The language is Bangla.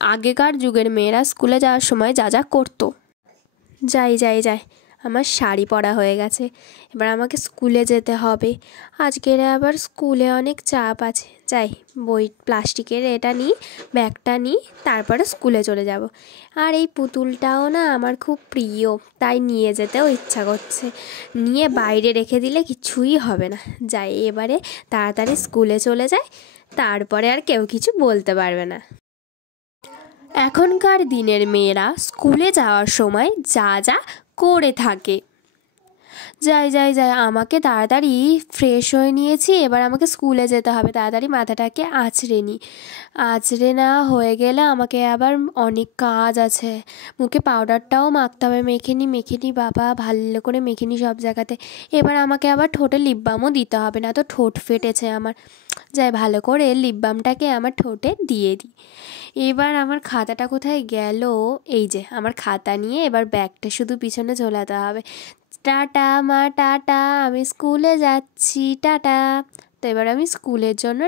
আগেকার যুগের মেয়েরা স্কুলে যাওয়ার সময় যা যা করতো। যাই, আমার শাড়ি পরা হয়ে গেছে, এবার আমাকে স্কুলে যেতে হবে। আজকের আবার স্কুলে অনেক চাপ আছে। যাই, বই প্লাস্টিকের এটা নিই, ব্যাগটা নিই, তারপরে স্কুলে চলে যাব। আর এই পুতুলটাও না আমার খুব প্রিয়, তাই নিয়ে যেতেও ইচ্ছা করছে। নিয়ে বাইরে রেখে দিলে কিছুই হবে না। যাই, এবারে তাড়াতাড়ি স্কুলে চলে যাই, তারপরে আর কেউ কিছু বলতে পারবে না। এখনকার দিনের মেয়েরা স্কুলে যাওয়ার সময় যা যা করে থাকে। যাই, আমাকে তাড়াতাড়ি ফ্রেশ হয়ে নিয়েছি, এবার আমাকে স্কুলে যেতে হবে। তাড়াতাড়ি মাথাটাকে আঁচড়ে নিই। আঁচড়ে নেওয়া হয়ে গেলে আমাকে আবার অনেক কাজ আছে। মুখে পাউডারটাও মাখতে হবে। মেখে নিই বাবা, ভালো করে মেখে নিই সব জায়গাতে। এবার আমাকে আবার ঠোঁটে লিপ বামও দিতে হবে, না তো ঠোঁট ফেটেছে আমার। যাই, ভালো করে লিপ বামটাকে আমার ঠোঁটে দিয়ে দিই। এবার আমার খাতাটা কোথায় গেল? এই যে আমার খাতা নিয়ে এবার ব্যাগটা শুধু পিছনে ঝোলাতে হবে। টাটা মা, টাটা, আমি স্কুলে যাচ্ছি, টাটা। তো এবার আমি স্কুলের জন্য